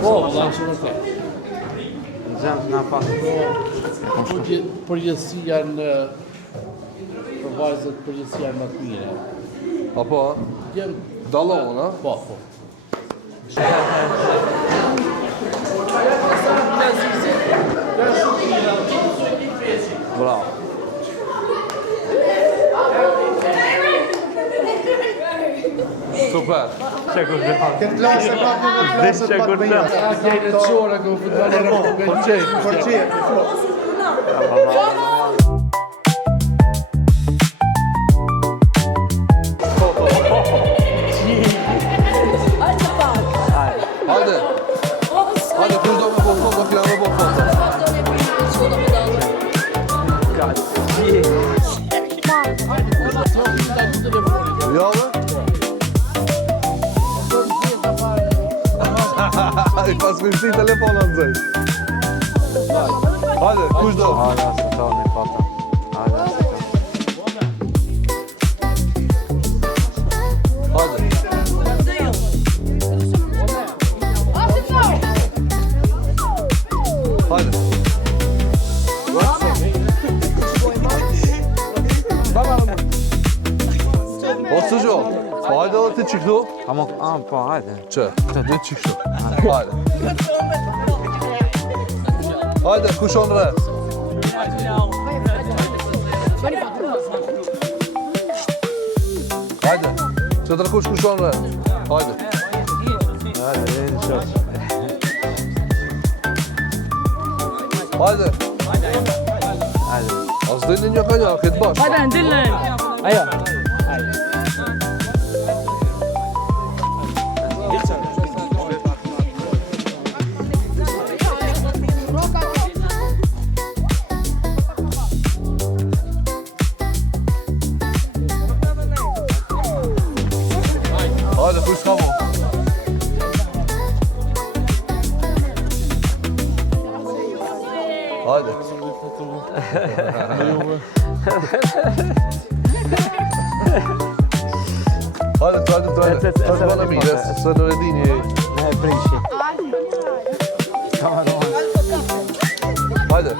Po, vëllai që vërtet. Nxenë nga pas. Përgjithësi janë për vajzët përgjithësi janë më të mira. Apo? Dallohun, a? Po. Bravo. Super. Këtë lasë ka një klasë të patë bëjnë. Kejnë të qora këmë futbolin për qejnë. Hajde, kush do me po foto, kja me po foto. Jave? I pas mirësi telefonat nëzëj. Hajde, kush do? Hajde, asë të një foto. Hajde. Hajde. Po së gjo, po hajde edhe ti që këtu? Po, hajde. Që? Dhe që këtu? Hajde. Hajde, kushon re. Hajde, që të rëkush kushon re. Hajde. Hajde, në shosh. Hajde. Hajde. A s'dini një ka një, këtë bashkë. Hajde, ndilën. Ajo. Hajde, kush ka mo? Hajde. Hajde, të bana mire, së në redini. Ne prishi. Hajde. Hajde.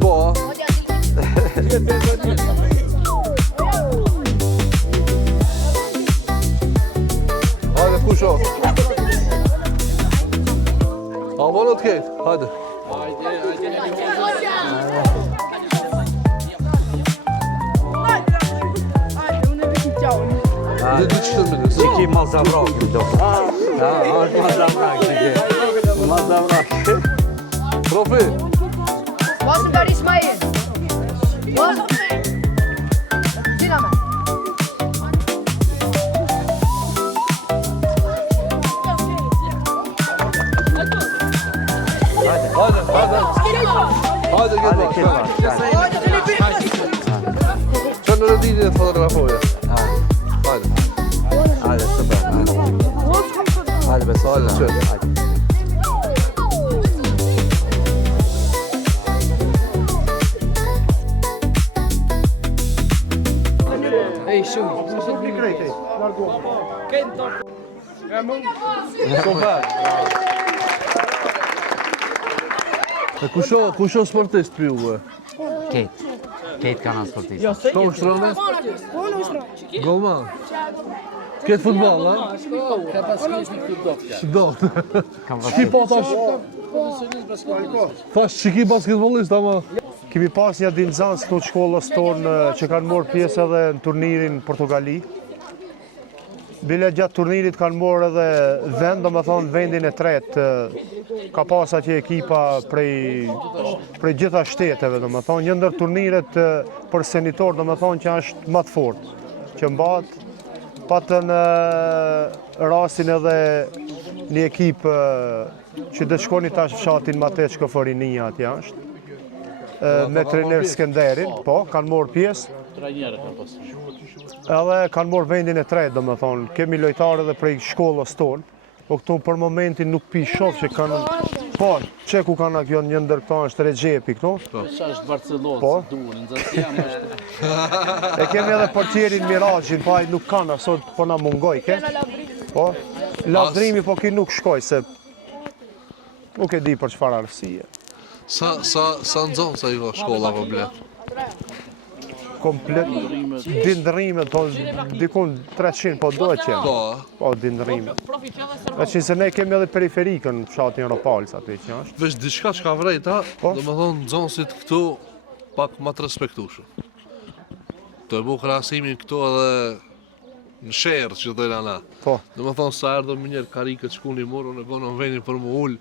Po. Hajde, kusho. A vono të kejtë, hajde. Dhe dy qëtër minës. Qiki Mazavrak, do. Është Mazavrak, qiki. Mazavrak. Profi. Posso dar Ismail? Posso? Tira-me. Hajde, këtë bashkë. Që në redini e të fotografoje. Hajde. Hajde, super. Hajde, beso. Hajde. Ej, shumë. Super. E kusho sportist për juve? Kejt kanë sportist. Ka ushtrone? Golman? Këtë futbol, a? Ka pas kështë një këtë dokja. Do. Shki po tash? Thash qiki basketbolist, ama? Kemi pas një dinxans këto shkollës tonë që kanë morë pjesë edhe në turnirin Portugali. Bile gjatë turnirit kanë morë edhe vend, do me thonë vendin e tretë. Ka pas atje ekipa prej gjitha shteteve, do me thonë. Një ndër turniret për senitor, do me thonë që është më të fortë. Që mbatë, patën rastin edhe një ekipë që dhe shkoni tash fshatin Matej Shkoforinia atje është. me trener Skenderin, po, kanë morë pjesë. Trajnerë ka pasur. Edhe kanë morë vendin e tretë, do me thonë, kemi lojtarë edhe prej shkollës tonë, po këtu për momentin nuk pi shoh që kanë, po, që ku kanë kjo një ndër këto është Regjepi këtu. Qa është Barcelonë, Po. si duhen, nëzësia më është. E kemi edhe portierin Mirajin, po ai nuk kanë, sot po na mungoj, ke? Po, lavdrimi po ki nuk shkoj, se nuk e di për çfarë arsye. Sa nxon sa i ka shkolla komplet? Komplet dindërimet, po dikun 300 po duhet që. Po, dindërimet. E që se ne kemi edhe periferikën në fshatin Ropalës aty që është. Veç diçka që ka vrejta, Po. do me thonë nxonësit këtu pak ma të respektushëm. Të e bu krasimin këtu edhe në sherë që dojnë ana. Po, Do me thonë sa erdhë më njerë karikët që ku një morë, në gonë në venin për më ullë,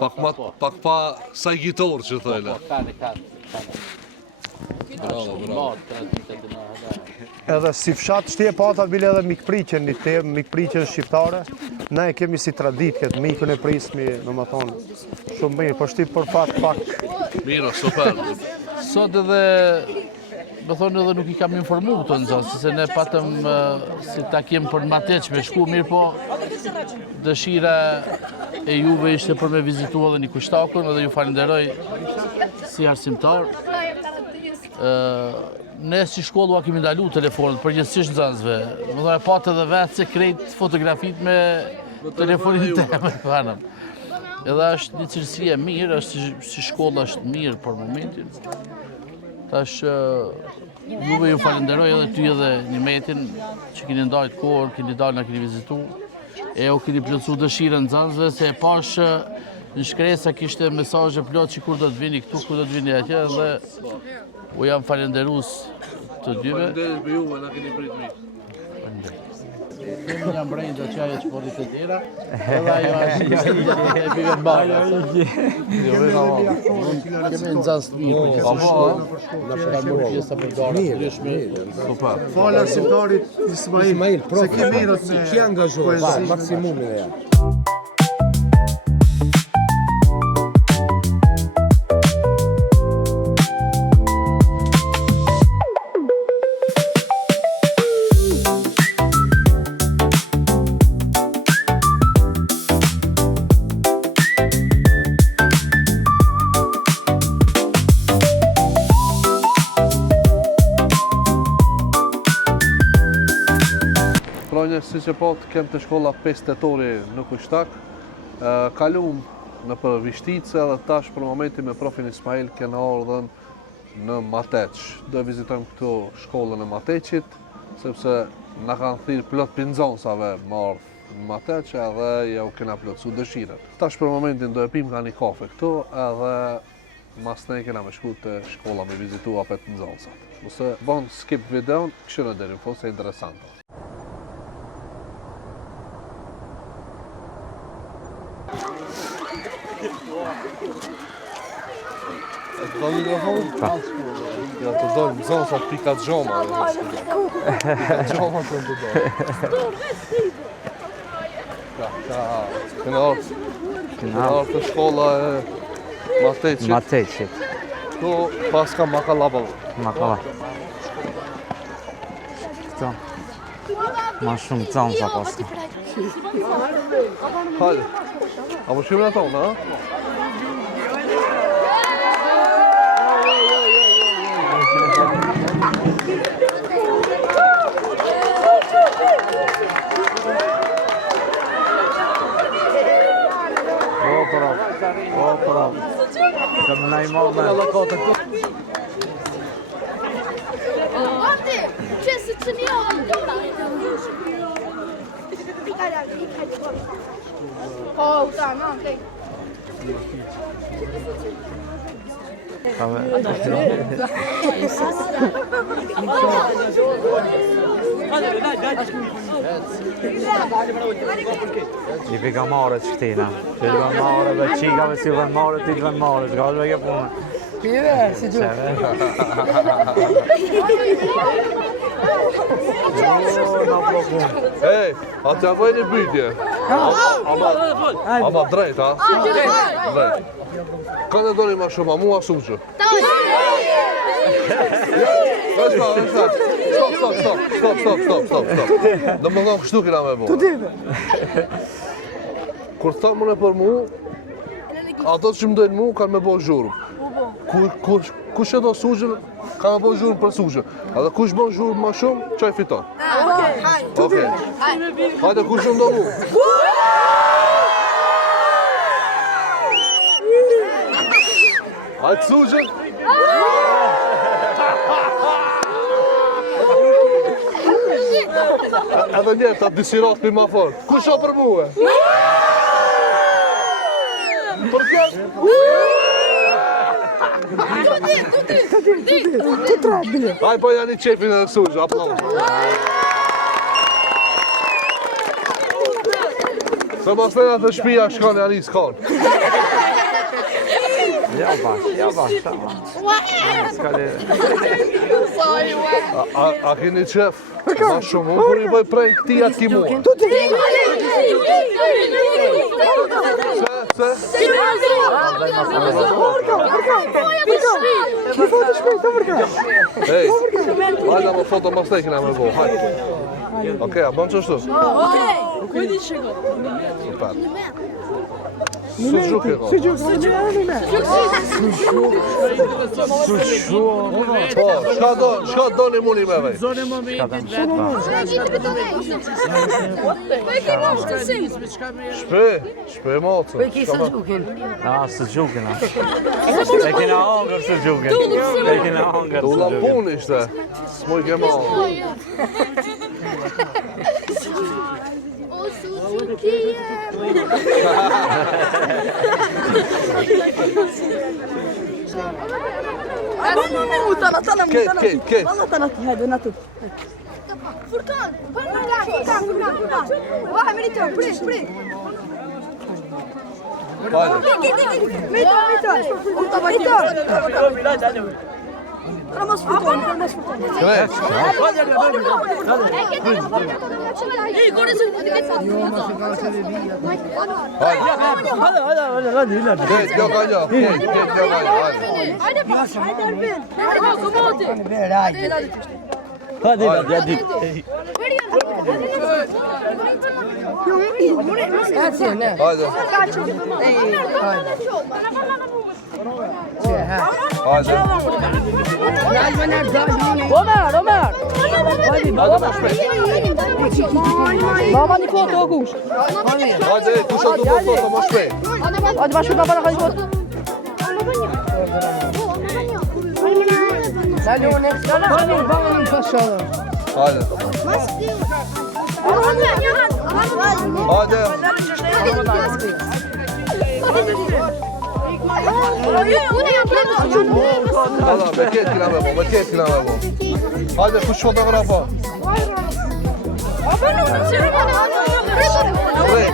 pak pa sajgitor që dojnë. Po, kanë. Bravo. edhe si fshat shtje pata bile edhe mikpritjen një temë, mikpritjen shqiptare. Ne e kemi si tradit këtë mikën e prismi, në më thonë, shumë mirë, po shti për fat pak. Miro, super. Sot edhe, me thonë edhe nuk i kam informu të nëzonë, se ne patëm si takim për mateq me shku mirë, po dëshira e juve ishte për me vizitu edhe një kushtakun, edhe ju falenderoj si arsimtar. Ne si shkolla kemi ndalu telefonët përgjithsisht nxënësve. Më thonë patë edhe vetë se krejt fotografit me telefonin temë, panëm. Edhe është një cilësi e mirë, është si shkolla është mirë për momentin. Tash juve ju falenderoj edhe ty edhe një metin që keni ndajt kohën, keni dalë na keni vizitu. E u keni plotësu dëshirën nxënësve se pash në shkresa kishte mesazhe plot që kur do të vini këtu, kur do të vini atje dhe u jam falenderus të dyve. Falenderit për juve, na keni prit mirë. Kemi jam brejnë dhe qaje që porrit e tjera, edhe ajo është e pive në bala. Kemi në zanë së të mirë, në shka mërë pjesa për gara, të ryshme. Falë arsimtarit Ismail, se ki mirët me Që angazhohet, maksimumin e janë. Pronjë, si që po të kem të shkolla 5 tetori në Kushtak, kalum në për Vishtice dhe tash për momentin me profin Ismail kena ardhen në Mateq. Do e vizitojmë këtu shkollën e Mateqit, sepse na kanë thirë plot pinzonsave më ardhë në Mateq edhe ja u kena plotësu dëshiren. Tash për momentin do e pim ka një kafe këtu edhe mas ne kena me shku të shkolla me vizitu apet pinzonsat. Ose bon skip videon, këshirë në deri në fund se interesantë. Do mikrofon? Ja të dojmë, zonë sa pika gjoma. Pika gjoma të të dojmë. Kënë orë të shkolla e Mateqit. Mateqit. Tu pas ka Makalabal. Makala. Këto. Ma shumë zonë sa pas. Hajde. Apo shqimë në tonë, ha? Kam në i malë me. Ati, që se që një oh, ta, no, okej. I pika marët shtina. Që të vën marët dhe qikave si vën marët, ti të vën marët. Ka të veke punë. Pire, si gjuhë. Ej, a të javoj një bytje? Ama drejt, ha? Drejt. Ka në doni ma shumë, a mua suqë? Stop. Do më thonë kështu kena me bo. Kur thamën e për mu, ato që më dojnë mu kanë me bo zhurëm. Kush e do sugjën, ka me bo zhurëm për sugjën. Edhe kush bo zhurëm ma shumë, qaj fiton. Okej. Hajde kush më do mu. Hajde sugjën. Edhe njerë ta disirat për ma fort. Kush o për muhe? Për kërë? Aj po janë i qefin edhe sugjë, aplauz. Se mas të nga të shpia shkone janë i s'kone. Ja bash. A keni qef? Ma shumë, unë kur i bëj prej këti atë ki mua. Se? Hej, hajda më foto mas te kina me bo, hajde. Okej, a bënë qështu? Super. Sucuk e ko. Po, shka do një muni me vej? Shpe mocën. Sucukin. E kena hongër sucukin. Tu la pun ishte, s'moj ke ma. O Suzuki Kejt. Furkan, vai, Melito, prej. Hajde. Krejt. Kejt, jo ka njo. Hajde. Ömer. Hajde ma shpejt. Baba një foto o kush. Hajde, kusha të po foto ma shpejt. Hadi ma shpejt baba në një foto. Hajde. Valla, me ketë kina me bo. Hajde, kush fotografa?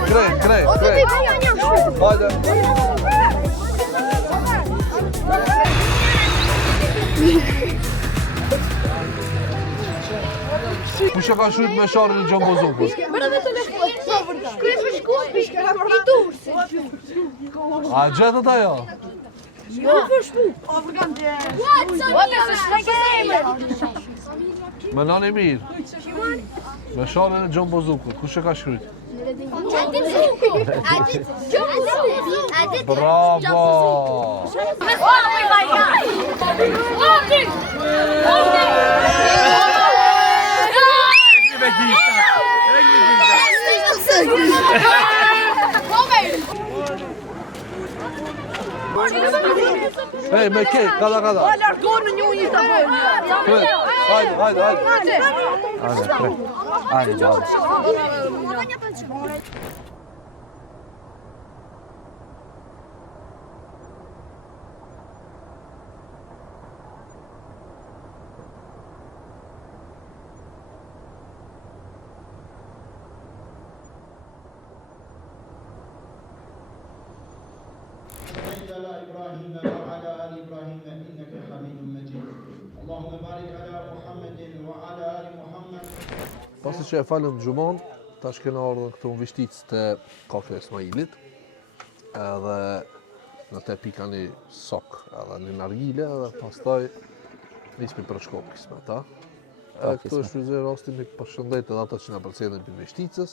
Krejt. Hajde. Kush e ka shujt me sharin e Gjambozukut? A gjetët ajo? Me nani mirë. Me sharin e Gjambozukut. Kush e ka shujt? Bravo! Hej, me kejt, kada. Largonë një një të bojnë. Hajde. Hajde, gjallë. على إبراهيم وعلى آل إبراهيم إنك حميد مجيد اللهم بارك على محمد وعلى آل محمد. Pasi që e falëm gjumon, tash kena ardhur këtu në Vishticë të Kafe Ismailit, edhe në te pikani sok, edhe një nargile, edhe pastaj Nismi për Shkopkis me ta. Këtu është frizer rastin me përshëndet edhe ata që na përcjellin për Veshticës.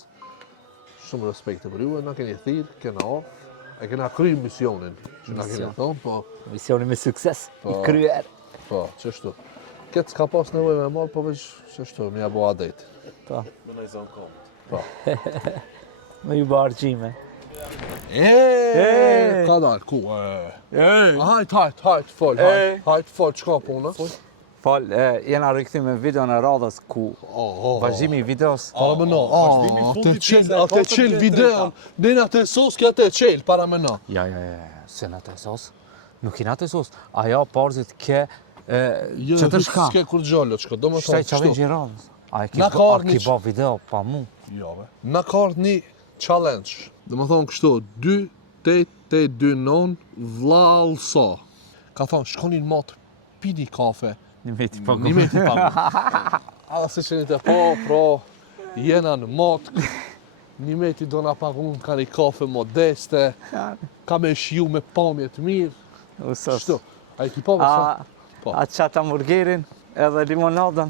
Shumë respekt për ju, na keni thirr, kena ardhur. E kena kryer misionin që na keni thonë, po. Misioni me sukses, i kryer. Po, çështu. Këtë s'ka pas nevojë me marr, po veç çështu, më ja bëu adet. Po. Më në zonë kom. Po. Me ju bë argjime. Ka dal, ku? Hajt, fol, çka puna? Fal, jena rikthyer me videon e radhës ku vazhdimi i videos. Para më no. Atë çel videon, dena të sos që atë çel para më no. Ja, se në të sos. Nuk i në të sos. Ajo parzit ke që të shka. S'ke kur gjollo çka, domethënë. Shtaj çavin radhës. A ki ba video pa mu. Jo, be. Na ka ardhur një challenge. Domethënë kështu, 2-8-8-2-9 vllallso. Ka thonë shkonin mot, pini kafe. Një meti pa Një meti pa. Alla se qeni të pro, jena në mot. Një meti do na pagun ka një kafe modeste. Ka me shiju me pamje të mirë. Kështu. A i ki pa përsa? A qatë hamburgerin edhe limonadën.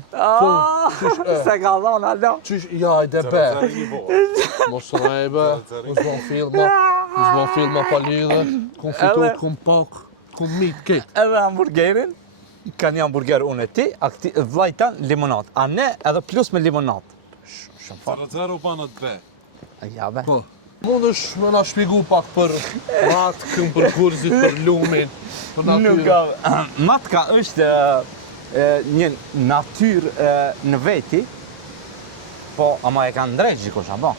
Se ka dhonë, alo. Qysh, ja, i dhe be. Mos në e be, mos bon filma pa lidhe. Kun fitur, kun pak, kun mit, kejt. Edhe hamburgerin, ka një hamburger unë e ti, vlajtan limonat. A ne edhe plus me limonat. Shumë farë. Zero pana të be. Ja be. Po. Mund është me na shpigu pak për matkën, për kurzit, për lumin, për Nuk natyrën. ka. Matka është një natyrë në veti, po ama e kanë drejt gjikosh, apo?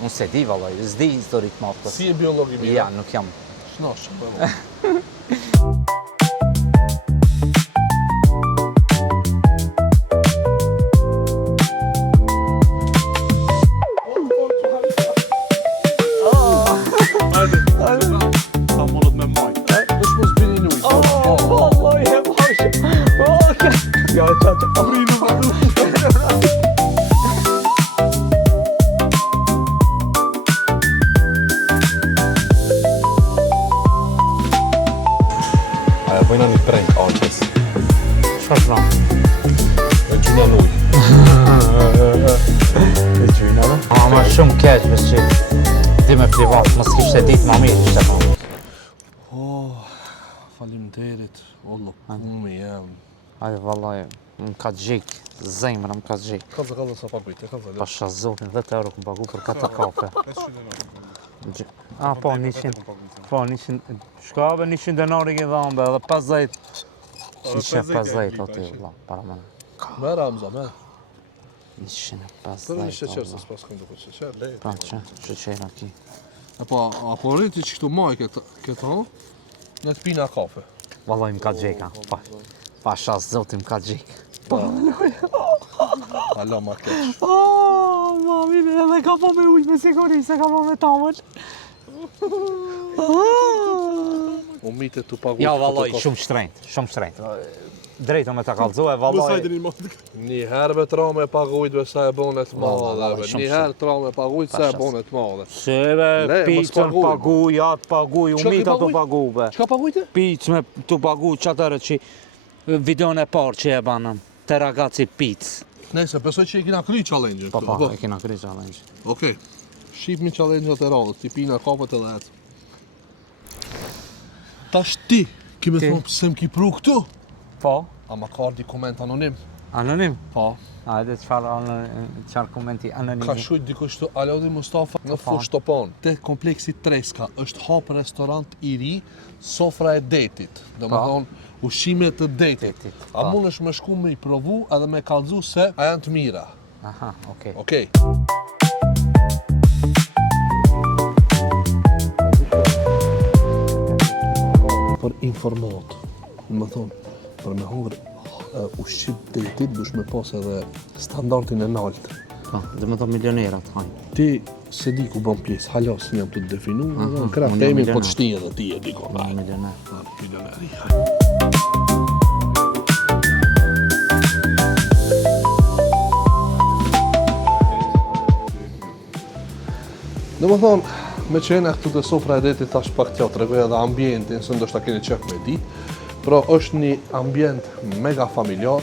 Unë se di, vallaj, s'di historit matkës. Si e biologi mira? Ja, nuk jam. Shnosh, po. Sa mundet me maj. Është mos bini në ujë. Vallaj, e bashkë. Ja, qatë. Bëjna një prank aqes. Çfarë plan? E gjuna në ujë. E gjyna, dhe? Ma shumë keq, veç që ti me privat, mos kishte ditë ma mirë, Shtefan. Faleminderit, wallo, pumi jam. Ajo, vallaj, më ka gjik, zemra më ka gjik. Kaza sa pakujte, kaza. Pasha zotin, 10 euro këm pagu për 4 kafe. A, po, 100. Po, 100. Shka be 100 denari ki dhamë be, edhe 50. 150 o ti, valla, para mëne. Merë, Hamza, merë. 150. Tërë një sheqerë, se s'pas këmë duke sheqerë. Pa, që, sheqera ki. Apo rriti që këtu maj këtë ho, në të pina kafe. Vallaj, më ka gjika. Pasha zotin më ka gjik. Ala ma keq. Mami, edhe ka po me ujë me siguri, se ka po me tamën. U mitet të pagu. Ja, vallaj, shumë shtrenjt. Drejto me ta kallëzoj, vallaj. Një herë me tra me pagujt be sa e bonet madhe. Një herë tra me pagujt sa e bonet madhe. Sheve, picën paguj, atë paguj, umita të pagu, be. Qka pagujte? Picë me të pagu, qatërë që videon e parë që e banëm, te ragazzi picë. Nese, besoj që i kina kry challenge. Pa, e kina kry challenge. Okej, shqipmi challenge-at e radhët, ti pina kafet edhe atë. Tash ti, kime thonë pëse më ki pru këtu? Po. A ma ka ardi koment anonim? Anonim? Po. Hajde, qfarë komenti anonimi? Ka shujt dikush të Alaudin Mustafa në fush Topon. Te kompleksi Treska është hap restorant i ri, sofra e detit. Dhe më thonë, ushqime të detit. A mund është me shku me i provu edhe me kallëzu se a janë të mira. Aha, okej. Okej. Për informat, më thonë, për me hongër ushqim të detit dush me pas edhe standartin e naltë. Po, dhe më thonë milionerat hajnë. Ti se di ku bën pjesë, halas një jam të definu, në krah temin po të shti edhe ti e di ko. Milioner. Milioneri. Dhe më thonë, me qenë këtu të sofra e detit tash pak t'ja të regoj edhe ambientin, se ndoshta keni qef me ditë. Pra është një ambient mega familjar.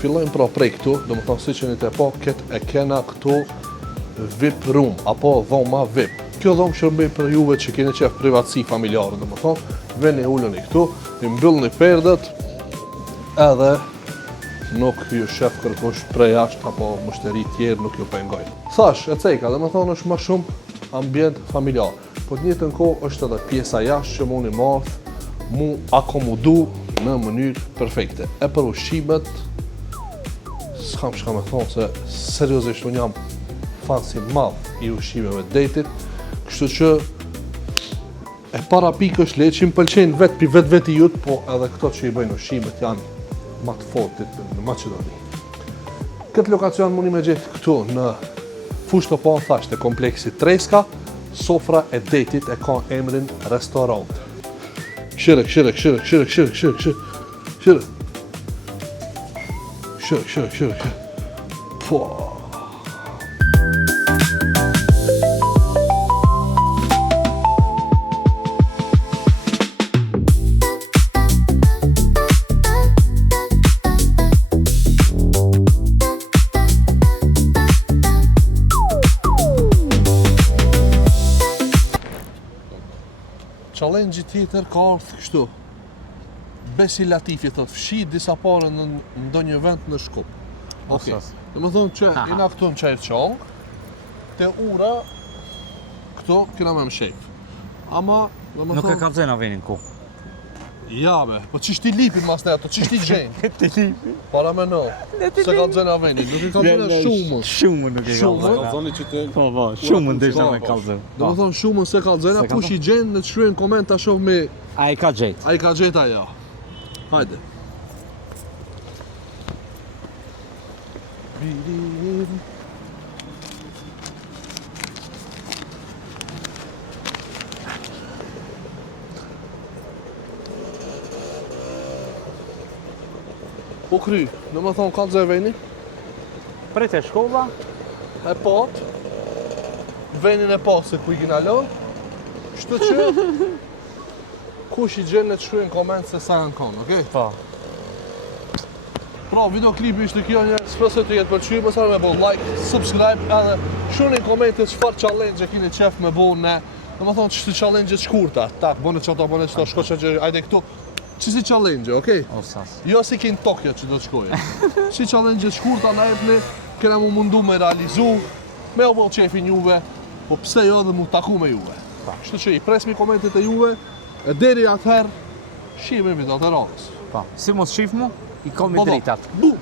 Fillojmë pra prej këtu, do më thonë si që një të po, këtë e kena këtu VIP room, apo dhoma VIP. Kjo dhomë shërbej për juve që keni qef privatësi familjarë, do më thonë, veni ullën i këtu, i mbyllni perdet, edhe nuk ju shef kërkosh prej jashtë apo mushteri tjerë nuk ju pengoj. Thash, e cejka, dhe më thonë është më shumë ambient familjar. Po të njëjtën kohë është edhe pjesa jashtë që muni marrë, mu akomodu në mënyrë perfekte. E për ushqimet, s'kam shka me thonë se seriozisht unë jam fansi madh i ushqimeve detit, kështu që e para pikë është le që më pëlqejnë vetë pi vetë jutë, po edhe këto që i bëjnë ushqimet janë më të fortit në Maqedoni. Këtë lokacion mundi me gjetë këtu në fushë të parë thashtë e kompleksit Treska, sofra e detit e ka emrin restorant. Këshire. Po. Challenge tjetër ka ardhur kështu. Besi Latifi thot, fshi disa pare në ndonjë vend në Shkup. Okej. Do të thonë që ina këtu në çajt çong, te ura këtu kena më shef. Ama, do të thonë Nuk e kallzojnë avenin ku. ja be, po ç'ishti lipin mas ne ato, ç'ishti gjën. Të lipi. Para më no. Se kallzojnë avenin, nuk e kallzojnë shumën. Shumën nuk e kallzojnë. Kallzoni që të Po, shumën desha me kallzojnë. Do të thonë shumën se kallzojnë, Se kush i gjen në të shkruajnë koment ta shoh me A i ka gjejt. ai ka gjetë ajo. Hajde. Po kry, do më thonë kallzoj veni, Prit e shkolla, e pat, venin e pat se ku i kina lënë, kështu që kush i gjen në të shkruajnë koment se sa janë konë, okej? po. Pra, videoklipi ishte kjo një, s'pëse të jetë pëlqyer, mos harroni me bo like, subscribe, edhe shkruani në komente çfarë challenge e keni qef me bo ne. Domethënë ç'është challenge shkurta, tak, bëni çato, bëni çto, shko që hajde këtu. Si challenge, okej? O sas. Jo si kin Tokyo që do të shkojë. Si challenge shkurta na jepni, kena mu mundu me realizu, me u bo qefin juve, po pse jo dhe mu taku me juve. Kështu që i presmi komentet e juve, e deri atëherë, shihemi videot e radhës. Po. Si mos shif mu, i komi Po, po. dritat. Bu!